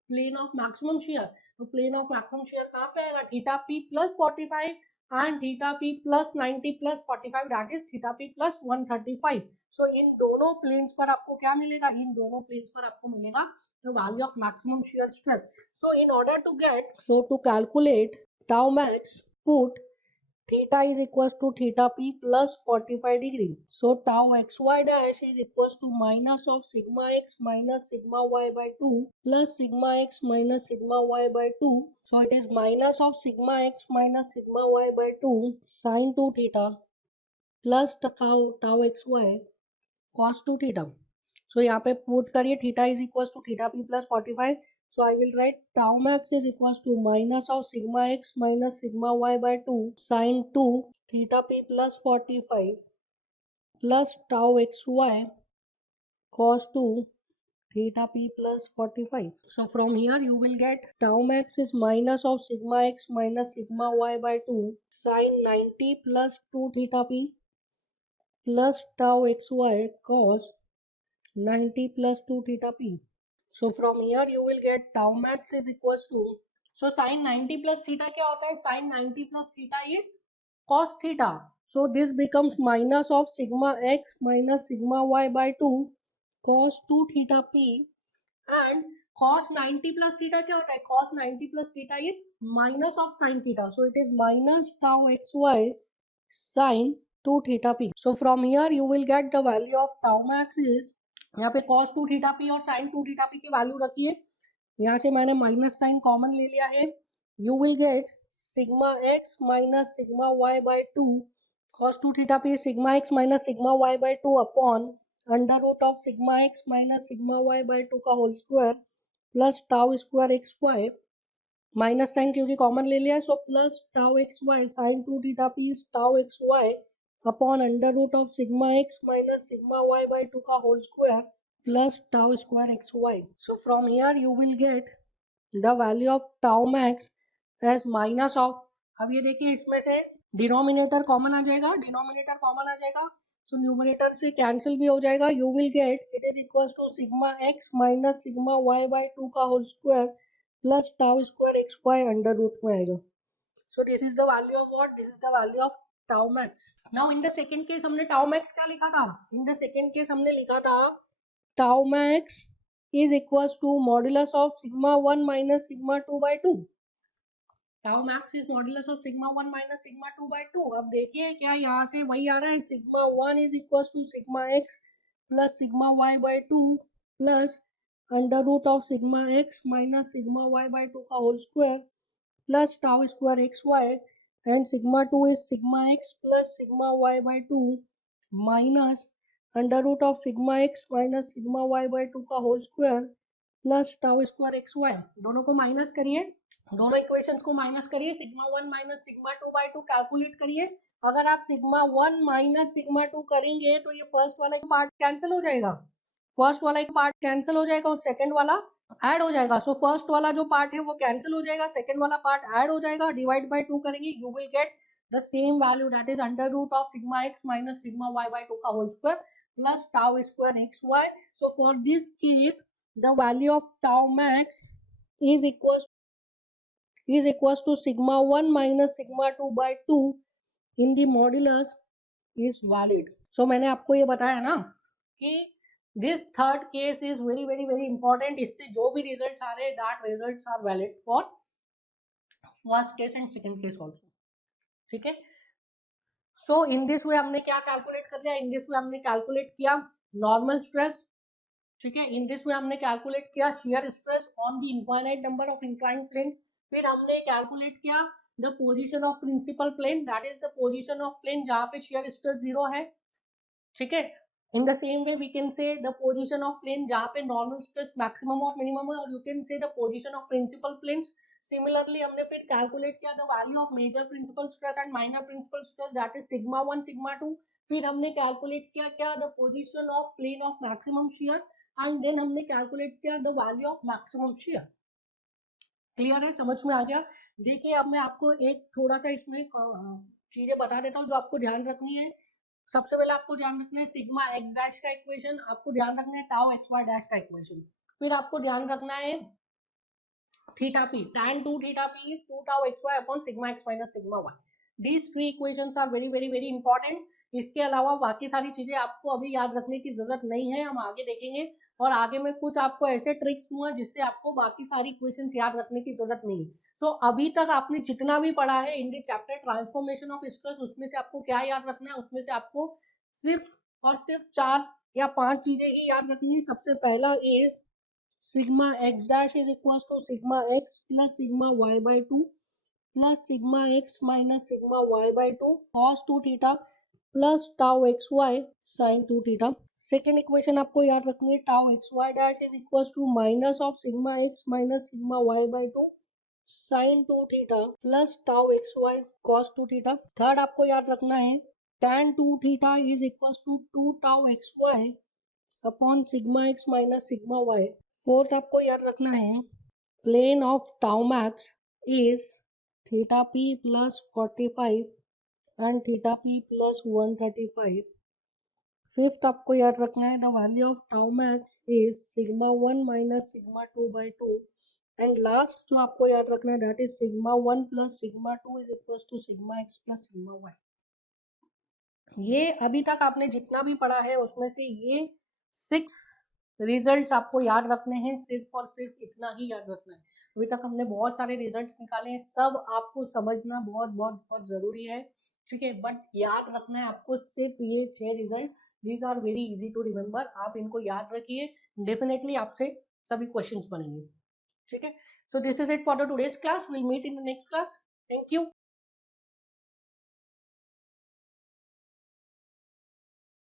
प्लेन ऑफ मैक्सिमम शियर। तो प्लेन ऑफ मैक्सिमम शियर कहाँ पे आएगा? Theta p plus 45 and theta p plus 90 plus 45, that is theta p plus 135। सो इन दोनों प्लेन्स पर आपको क्या मिलेगा? इन दोनों प्लेन्स पर आपको मिलेगा the value of maximum shear stress. So in order to calculate tau max, put theta is equals to theta p plus 45 degree. So tau xy dash is equals to minus of sigma x minus sigma y by 2 plus sigma x minus sigma y by 2. So it is minus of sigma x minus sigma y by 2 sin 2 theta plus tau xy cos 2 theta. So यहाँ पे put करिए theta is equals to theta p plus 45. So I will write tau max is equals to minus of sigma x minus sigma y by 2 sin 2 theta p plus 45 plus tau xy cos 2 theta p plus 45. So from here you will get tau max is minus of sigma x minus sigma y by 2 sin 90 plus 2 theta p plus tau xy cos 90 plus 2 theta p. So from here you will get tau max is equals to, so sin 90 plus theta क्या होता है? sin 90 plus theta is cos theta. So this becomes minus of sigma x minus sigma y by 2 cos 2 theta p and cos 90 plus theta क्या होता है? cos 90 plus theta is minus of sin theta. So it is minus tau xy sin 2 theta p. So from here you will get the value of tau max is, यहाँ पे cos 2 theta P और sin 2 theta P की value रखिए। यहाँ से मैंने minus sign common ले लिया है। You will get sigma x minus sigma Y by 2 cos 2 theta p sigma x minus sigma Y by 2 upon under root of sigma x minus sigma Y by 2 का whole square plus tau square x y, minus sine क्योंकि common ले लिया है, so plus tau x y sine 2 theta p is tau x y upon under root of sigma x minus sigma y by 2 का whole square plus tau square xy. So from here you will get the value of tau max as minus of, अब ये देखिए इसमें से denominator common आ जाएगा, denominator common आ जाएगा, so numerator से cancel भी हो जाएगा। You will get it is equal to sigma x minus sigma Y by 2 का whole square plus tau square x y under root में आएगा. So this is the value of what? This is the value of tau max. Now in the second case हमने tau max क्या लिखा था? In the second case हमने लिखा था tau max is equals to modulus of sigma 1 minus sigma 2 by 2. Tau max is modulus of sigma 1 minus sigma 2 by 2. अब देखिए क्या यहाँ से वही आ रहा है, sigma 1 is equals to sigma x plus sigma y by 2 plus under root of sigma x minus sigma y by 2 का whole square plus tau square xy, and sigma 2 is sigma x plus sigma y by 2 minus under root of sigma x minus sigma y by 2 का whole square plus tau square xy. दोनों को minus करिए, दोनों equations को minus करिए, sigma 1 minus sigma 2 by 2 calculate करिए. अगर आप सिग्मा 1 माइनस सिग्मा 2 करेंगे तो ये फर्स्ट वाला पार्ट कैंसिल हो जाएगा, फर्स्ट वाला पार्ट कैंसिल हो जाएगा और सेकंड वाला ऐड हो जाएगा. सो फर्स्ट वाला जो पार्ट है वो कैंसिल हो जाएगा, सेकंड वाला पार्ट ऐड हो जाएगा, डिवाइड बाय 2 करेंगे, you will get the same value, that is under root of sigma x minus sigma y by 2 का whole square plus tau square xy. So for this case the value of tau max is equals to sigma 1 minus sigma 2 by 2 in the modulus is valid. So मैंने आपको ये बताया ना कि this third case is very very very important. इससे जो भी results आ रहे हैं that results are valid for first case and second case also. ठीक है. So in this way हमने क्या calculate कर लिया? In this way हमने calculate किया normal stress. ठीक है. In this way हमने calculate किया shear stress on the infinite number of inclined planes. फिर हमने कैलकुलेट किया the position of principal plane, that is the position of plane जहां पे शियर स्ट्रेस 0 है. ठीक है. In the same way we can say the position of plane जहां पे नॉर्मल स्ट्रेस मैक्सिमम और मिनिमम है, और you can say the position of principal planes. Similarly हमने फिर कैलकुलेट किया the value of major principal stress and minor principal stress, that is sigma 1 sigma 2. फिर हमने कैलकुलेट किया क्या the position of plane of maximum shear, and then हमने calculate किया the value of maximum shear. Clear है? समझ में आ गया? देखिए अब मैं आपको एक थोड़ा सा इसमें चीजें बता देता हूँ जो आपको ध्यान रखनी है. सबसे पहले आपको ध्यान रखना है सिग्मा एक्स डैश का इक्वेशन, आपको ध्यान रखना है टाउ एक्स वाई डैश का इक्वेशन, फिर आपको ध्यान रखना है theta p, tan 2 theta p is 2 tau x Y upon sigma x minus sigma y. These three equations are very very very important. इसके अलावा बाकी सारी चीजें आपको अभी याद रखने की जरूरत नहीं है, हम आगे देखेंगे. और आगे में कुछ आपको ऐसे ट्रिक्स दूंगा जिससे आपको बाकी सारी इक्वेशंस याद रखने की जरूरत नहीं है. सो अभी तक आपने जितना भी पढ़ा है in the chapter transformation of stress, उसमें से आपको क्या याद रखना है? उसमें से आपको सिर्फ और सिर्फ 4 या 5 चीजें ही याद रखनी है. सबसे पहला is sigma x dash is equals to sigma x plus sigma y by 2 plus sigma x minus sigma y by 2 cos 2 theta plus tau xy sin 2 theta. Second equation आपको याद रखनी है tau xy dash is equals to minus of sigma x minus sigma y by 2 sin 2 theta plus tau xy cos 2 theta. Third आपको याद रखना है tan 2 theta is equals to 2 tau xy अपॉन sigma x minus sigma y. Fourth आपको याद रखना है plane of tau max is theta p plus 45 and theta p plus 135. Fifth आपको याद रखना है the value of tau max is sigma 1 minus sigma 2 by 2. And last जो आपको याद रखना है that is sigma 1 plus sigma 2 is equals to sigma x plus sigma y. ये अभी तक आपने जितना भी पढ़ा है उसमें से ये 6 रिजल्ट्स आपको याद रखने हैं, सिर्फ और सिर्फ इतना ही याद रखना है. अभी तक हमने बहुत सारे रिजल्ट्स निकाले हैं, सब आपको समझना बहुत बहुत बहुत जरूरी है. ठीक है. बट याद रखना है आपको सिर्फ ये 6 result. These are very easy to remember. आप इनको याद रखिए, डेफिनेटली आपसे सभी क्वेश्चंस बनेंगे. ठीक है. So this is it for the today's class. Will meet in the next class. Thank you.